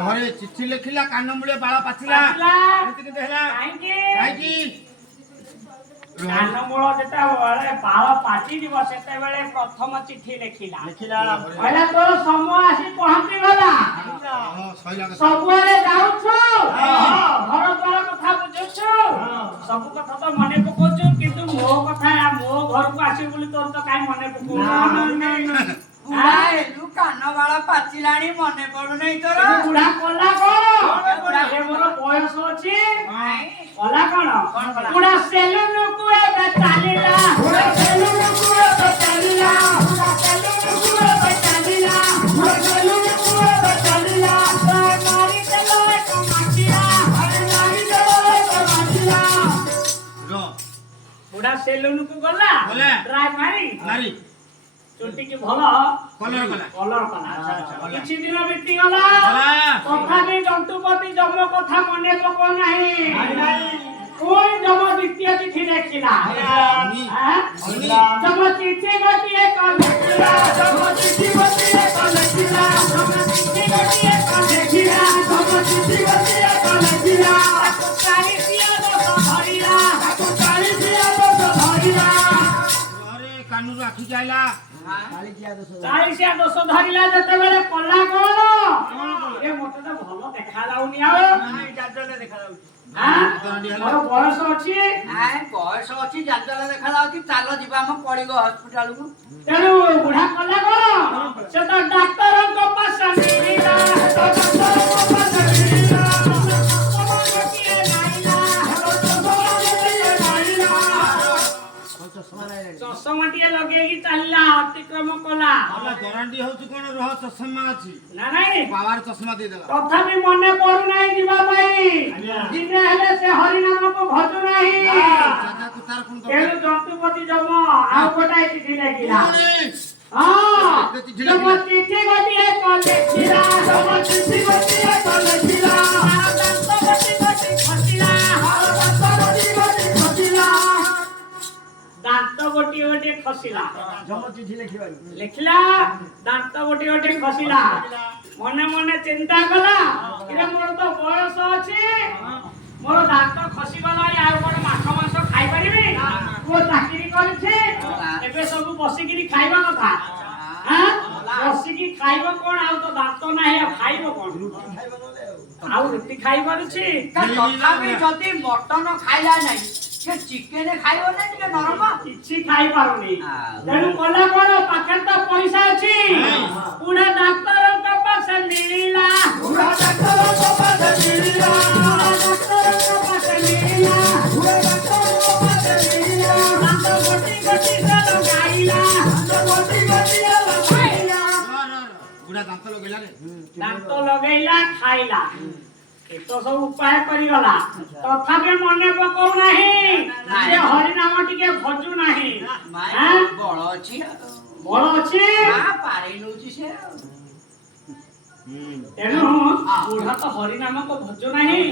ଘରେ ଚିଠି ଲେଖିଲା କାନ ମୂଳେ ବାଳ ପାଚିଲା କେତେ ହେଲା କାହିଁକି କାନ ମୂଳ ଯେତେବେଳେ ବାଳ ପାଚିଯିବ ସେତେବେଳେ ପ୍ରଥମ ଚିଠି ଲେଖିଲା କହିଲା ତୋର ସମୟ ଆସି ପହଞ୍ଚିଗଲା ସବୁଆଡେ ଯାଉଛୁ ଘର ଦ୍ୱାର କଥା ବୁଝୁଛୁ ସବୁ କଥା ତ ମନେ ପକଉଛୁ କିନ୍ତୁ ମୋ କଥା ମୋ ଘରକୁ ଆସିବୁ ବୋଲି ତୋର ତ କାଇଁ ମନେ ପକଉଛୁ କାନ ବାଳ ପାଚିଲାଣି ମନେ ପଡୁନାହିଁ ତୋର ବୁଢା କଲା କଣ ମୋର ବୟସ ଅଛି କଲା କଣ ବୁଢା ସେଲୁନକୁ ଏବେ ଚାଲିଲା ବୁଢା ସେଲୁନକୁ ଏବେ ଚାଲିଲା ବୁଢା ସେଲୁନକୁ ଏବେ ଚାଲିଲା ବୁଢା ସେଲୁନକୁ ଏବେ ଚାଲିଲା ମାରି ଦେଲ ଏକ ମାଠିଆ ମାରି ଦେଲ ଏକ ମାଠିଆ ବୁଢା ସେଲୁନକୁ ଗଲା ଡ୍ରାଇ ମାରି ଚୁଟି କି ଭଲ କଲର କଲା କିଛି ଦିନ ବିତିଗଲା ତଥାପି ଯନ୍ତୁପତି ଯମ କଥା ମନେ ପକଉ ନାହିଁ ପୁଣି ଯମ ଦ୍ୱିତୀୟ ଚିଠି ଲେଖିଲା ଯମ ଚିଠି ଗୋଟିଏ ଲେଖିଲା ଯମ ଚିଠି ଗୋଟିଏ ଲେଖିଲା ଯମ ଚିଠି ଗୋଟିଏ ଲେଖିଲା ଯମ ଚିଠି ଗୋଟିଏ ଲେଖିଲା ତାକୁ 40 ଦୋଷ ଧରିଲା ତାକୁ 40 ଦୋଷ ଧରିଲା କାନୁରୁ ଆଖି ଯାଇଲା 40 ଦୋଷ ଧରିଲା ଯେତେବେଳେ କଲା କଣ ଏ ମତେ ତ ଭଲ ଦେଖା ଯାଉନି ଆଉ ମୋର ବୟସ ଅଛି ବୟସ ଅଛି ଜାଲ ଦେଖା ଯାଉଛି ଚାଲ ଯିବା ଆମ କଳିଙ୍ଗ ହସ୍ପିଟାଲ କୁ ତେଣୁ ବୁଢା କଲା କଣ ସେ ତ ଡାକ୍ତରଙ୍କ ପାଖ ମିଳିଲା ଚଷମାଟିଏ ଲଗେଇକି ଚାଲିଲା ଅତିକ୍ରମ କଲା ଦରାଣ୍ଡି ହଉଛି କଣ ରହ ଚଷମା ଅଛି ନା ନାଇଁ ପାୱାର ଚଷମା ଦେଇଦେଲା ତଥାପି ମନେ ପଡୁନାହିଁ ଯିବା ପାଇଁ ଦିନେ ହେଲେ ସେ ହରିନାମକୁ ଭଜୁ ନାହିଁ ତେଣୁ ଯନ୍ତୁପତି ଯମ ଆଉ ଗୋଟାଏ ଚିଠି ଲେଖିଲା ଚିଠି ଗୋଟିଏ ଲେଖିଲା ଚିଠି ଗୋଟିଏ ଲେଖିଲା ଦାନ୍ତ ଗୋଟିଏ ଖସିଲା ଲେଖିଲା ଦାନ୍ତ ଗୋଟିଏ ଖସିଲା ମନେ ମନେ ଚିନ୍ତା କଲା ମୋର ତ ବୟସ ଅଛି ମୋର ଦାନ୍ତ ଖସିଗଲାଣି ଆଉ କଣ ମାଛ ମାଂସ ଖାଇପାରିବି ପୁଅ ଚାକିରି କରିଛି ଏବେ ସବୁ ବସିକିରି ଖାଇବା କଥା ବସିକି ଖାଇବ କଣ ଆଉ ତ ଦାନ୍ତ ନାହିଁ ଆଉ ଖାଇବ କଣ ଆଉ ରୁଟି ଖାଇ ପାରୁଛି ତଥାପି ଯଦି ମଟନ ଖାଇଲା ନାହିଁ ସେ ଚିକେନ ଖାଇବ ନା ଟିକେ ନରମ କିଛି ଖାଇ ପାରୁନି ତେଣୁ କଲା କଣ ପାଖରେ ତ ପଇସା ଅଛି ବୁଢା ଡାକ୍ତରଙ୍କ ପାଖେ ମିଳିଲା ବୁଢା ଡାକ୍ତରଙ୍କ ପାଖେ ମିଳିଲା ବୁଢା ଡାକ୍ତରଙ୍କ ପାଖେ ମିଳିଲା ବୁଢା ଡାକ୍ତରଙ୍କ ପାଖେ ମିଳିଲା ଦାନ୍ତ ଗୋଟି ଗୋଟି ଲଗାଇଲା ଦାନ୍ତ ଗୋଟି ଗୋଟି ଲଗାଇଲା ବୁଢା ଦାନ୍ତ ଲଗେଇଲା ଦାନ୍ତ ଲଗେଇଲା ଖାଇଲା ଏତ ସବୁ ଉପାୟ କରିଗଲା ତଥାପି ମନେ ପକଉ ନାହିଁ ସେ ହରିନାମ ଟିକେ ଭଜୁ ନାହିଁ ବଳ ଅଛି ପାରେଇ ନଉଛି ସେ ତେଣୁ ବୁଢା ତ ହରିନାମକୁ ଭଜୁ ନାହିଁ